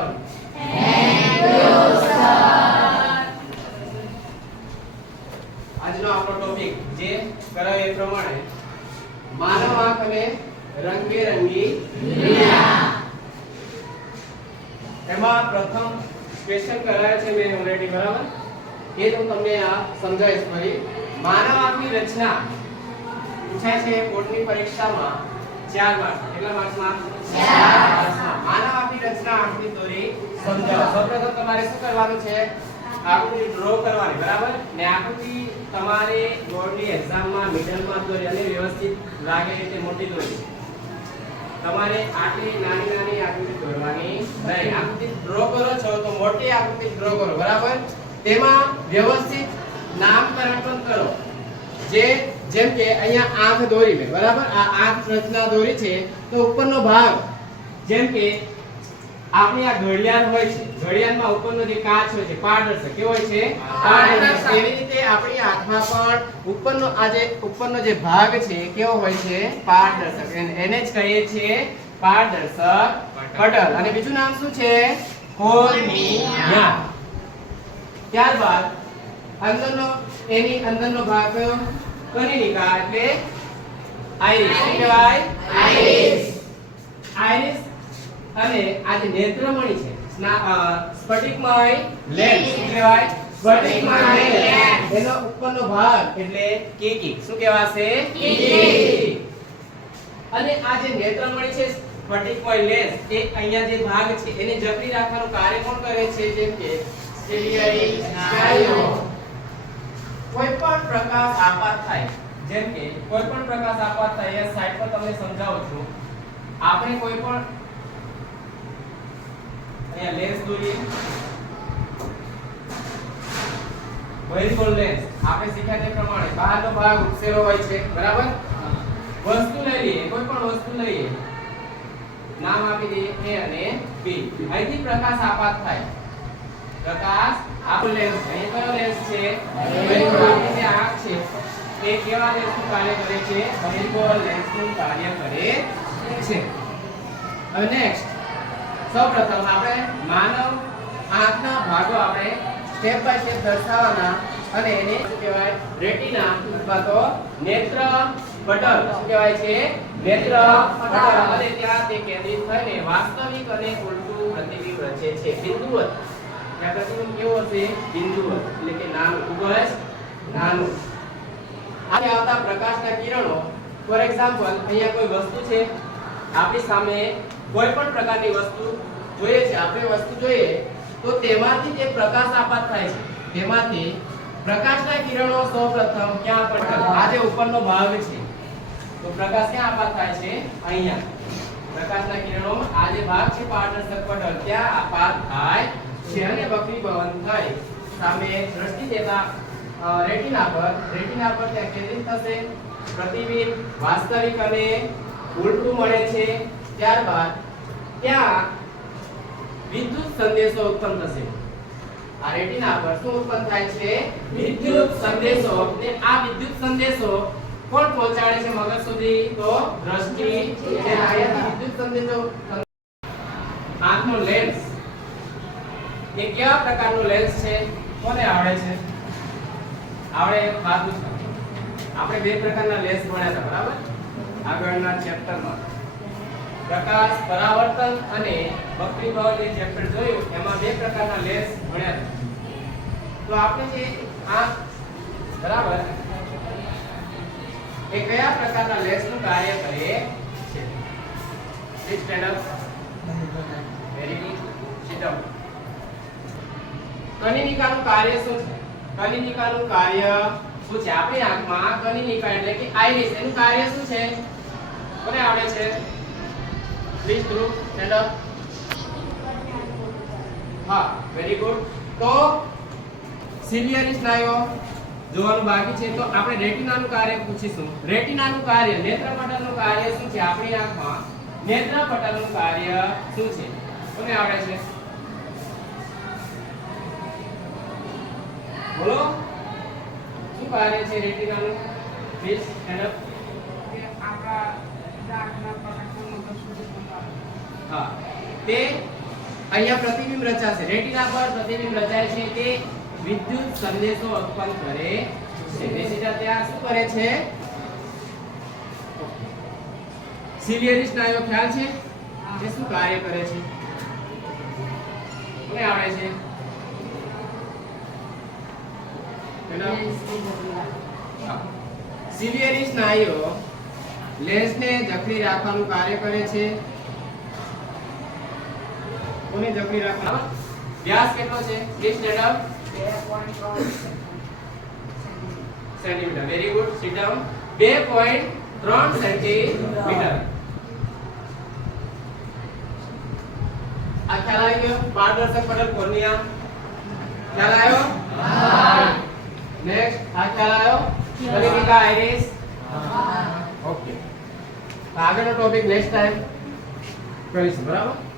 જાઓ. Thank you sir. આજનો આપણો ટોપિક જે કરાયો એ પ્રમાણે માનવ આંખ અને રંગબેરંગી દુનિયા. એમાં પ્રથમ ક્વેશ્ચન કરાયો છે મેં ઓલરેડી, બરાબર? એ તો તમને આ સમજાવીશ ફરી. માનવ આંખની રચના પૂછાય છે બોર્ડની પરીક્ષામાં 4 માર્ક્સ. કેટલા માર્ક્સમાં? 4 માર્ક્સમાં. માનવ આંખની રચના, આંખની દોરી સમજાવો. સૌપ્રથમ તમારે શું કરવાનું છે? આકૃતિ ડ્રો કરવાની, બરાબર? ને આકૃતિ તમારે બોર્ડની એક્ઝામમાં મિડલમાં દોરી અને વ્યવસ્થિત લાગે રીતે મોટી દોરી. તમારે આટલી નાની નાની આકૃતિ દોરવાની નહીં. આકૃતિ ડ્રો કરો છો તો મોટી આકૃતિ ડ્રો કરો, બરાબર? તેમાં વ્યવસ્થિત નામકરણ પણ કરો. જેમ કે અહીંયા આંખ દોરી મે, બરાબર? આ આંખ રચના દોરી છે તો ઉપરનો ભાગ, જેમ કે આપણી આ ઘડિયાળ હોય છે, ઘડિયાળમાં ઉપરનો જે કાચ હોય છે પારદર્શક. કેવો હોય છે? પારદર્શક. એવી રીતે આપણી આંખમાં પણ ઉપરનો જે ભાગ છે કેવો હોય છે? પારદર્શક. એને જ કહીએ છીએ પારદર્શક પટલ. અને બીજું નામ શું છે? કોર્નિયા. ત્યારબાદ એની અંદરનો ભાગ કયો? કનિનિકા એટલે આઈરિસ. શું કહેવાય? આઈરિસ. આઈરિસ અને આ જે નેત્રમણિ છે, સ્ફટિકમય લેન્સ. શું કહેવાય? સ્ફટિકમય લેન્સ. એનો ઉપરનો ભાગ એટલે કીકી. શું કહેવાશે? કીકી. અને આ જે નેત્રમણિ છે, સ્ફટિકમય લેન્સ, એ અહીંયા જે ભાગ છે એને જકડી રાખવાનું કાર્ય કોણ કરે છે? જેમ કે સિલિયરી સ્નાયુઓ. કોઈ પણ પ્રકાશ આપાત થાય, જેમ કે કોઈ પણ પ્રકાશ આપાત થાય, એ સાઈડ પર તમને સમજાવું છું. આપણે કોઈ પણ અહીંયા લેન્સ દોરીએ, બહિર્ગોળ લેન્સ. આપણે શીખ્યા તે પ્રમાણે બહારનો ભાગ ઉછેરો હોય છે, બરાબર? વસ્તુ લઈ લઈએ, કોઈ પણ વસ્તુ લઈએ, નામ આપી દઈએ A અને B. અહીંથી પ્રકાશ આપાત થાય. પ્રકાશ આપણો લેન્સ, અહીં કયો લેન્સ છે? બહિર્ગોળ. જે આંખ છે એ કેવા લેન્સનું કાર્ય કરે છે? બહિર્ગોળ લેન્સનું કાર્ય કરે છે. હવે નેક્સ્ટ, સૌપ્રથમ આપણે માનવ આંખના ભાગો આપણે સ્ટેપ બાય સ્ટેપ દર્શાવવાના અને એને શું કહેવાય? રેટિના અથવા તો નેત્ર પટલ. શું કહેવાય છે? નેત્ર પટલ. અને ત્યાં તે કેન્દ્રિત થઈને વાસ્તવિક અને ઉલટું પ્રતિબિંબ રચે છે. બિંદુવત. ત્યાં પ્રતિબિંબ કેવું હશે? બિંદુવત, એટલે કે નાનું, ખૂબ જ નાનું. આને આવતા પ્રકાશના કિરણો, ફોર એક્ઝામ્પલ અહીંયા કોઈ વસ્તુ છે આપણી સામે, કોઈ પણ પ્રકારની વસ્તુ જોઈએ છે, આપણે વસ્તુ જોઈએ તો તેમાંથી જે પ્રકાશ આપાત થાય છે, તેમાંથી પ્રકાશના કિરણો સૌપ્રથમ ક્યાં પડે? આ જે ઉપરનો ભાગ છે, તો પ્રકાશ ક્યાં આપાત થાય છે? અહીંયા. પ્રકાશના કિરણો આ જે ભાગ છે પારદર્શક પટલ, ત્યાં આપાત થાય છે અને વક્રીભવન થઈ સામે દ્રષ્ટિ દેતા રેટિના પર ત્યાં કેન્દ્રિત થશે. પ્રતિબિંબ વાસ્તવિક અને ઉલટું મળે છે. ત્યારબાદ ત્યાં વિદ્યુત સંદેશો ઉત્પન્ન થશે. આ રેટિના પર શું ઉત્પન્ન થાય છે? વિદ્યુત સંદેશો. ને આ વિદ્યુત સંદેશો કોણ પહોંચાડે છે મગજ સુધી? તો દ્રષ્ટિ. એટલે આયાથી વિદ્યુત સંદેશો. આંખનો લેન્સ એ કેવા પ્રકારનો લેન્સ છે? કોને આવડે છે? આવડે? ખાધું છે. આપણે બે પ્રકારના લેન્સ ભણ્યા હતા, બરાબર? આગળના ચેપ્ટરમાં પ્રકાશ પરાવર્તન અને વક્રીભવન જે ચેપ્ટર જોયું, એમાં બે પ્રકારના લેન્સ ભણ્યા હતા. તો આપણે જે આંખ, બરાબર, એ કયા પ્રકારના લેન્સનું કાર્ય કરે છે? Please stand up. Very good. Sit up. કનિનિકાનું કાર્ય શું છે? કનિનિકાનું કાર્ય શું છે? આપણી આંખમાં કનિનિકા એટલે કે આઈરિસ, એનું કાર્ય શું છે? કોને આવડે છે? Please group stand up. હા, વેરી ગુડ. તો સિલિયરી સ્નાયુઓ જોવાનું બાકી છે, તો આપણે રેટિનાનું કાર્ય પૂછીશું. રેટિનાનું કાર્ય, નેત્રપટલનું કાર્ય શું છે? આપણી આંખમાં નેત્રપટલનું કાર્ય શું છે? કોને આવડે છે? બોલો. શું કાર્ય છે રેટિનાનું? Please stand up. આપણા આંખના પ્રકાશનો મગજ સુધી પહોંચાડે. હા, તે અહીંયા પ્રતિબિંબ રચાશે. રેટિના પર પ્રતિબિંબ રચાય છે તે વિદ્યુત સંદેશો ઉત્પન્ન કરે છે. રેટિના ત્યાં શું કરે છે? સિલિયરી સ્નાયુઓ ખ્યાલ છે? તે શું કાર્ય કરે છે? કોને આવડે છે? સિલિયરી સ્નાયુઓ લેન્સને જકડી રાખવાનું કાર્ય કરે છે. કોને જકડી રાખવાનું? વ્યાસ કેટલો છે? Please stand up. 2.3 centimetre. Very good. Sit down. 2.3 centimetre. આ ખ્યાલ આવી ગયો? પારદર્શક પટલ કોર્નિયા ખ્યાલ આવ્યો? હા. નેક્સ્ટ આ ખ્યાલ આવ્યો? કલિકા આઇરિસ. હા. ઓકે. આગળનો ટોપિક નેક્સ્ટ ટાઈમ કરીશું. બરાબર?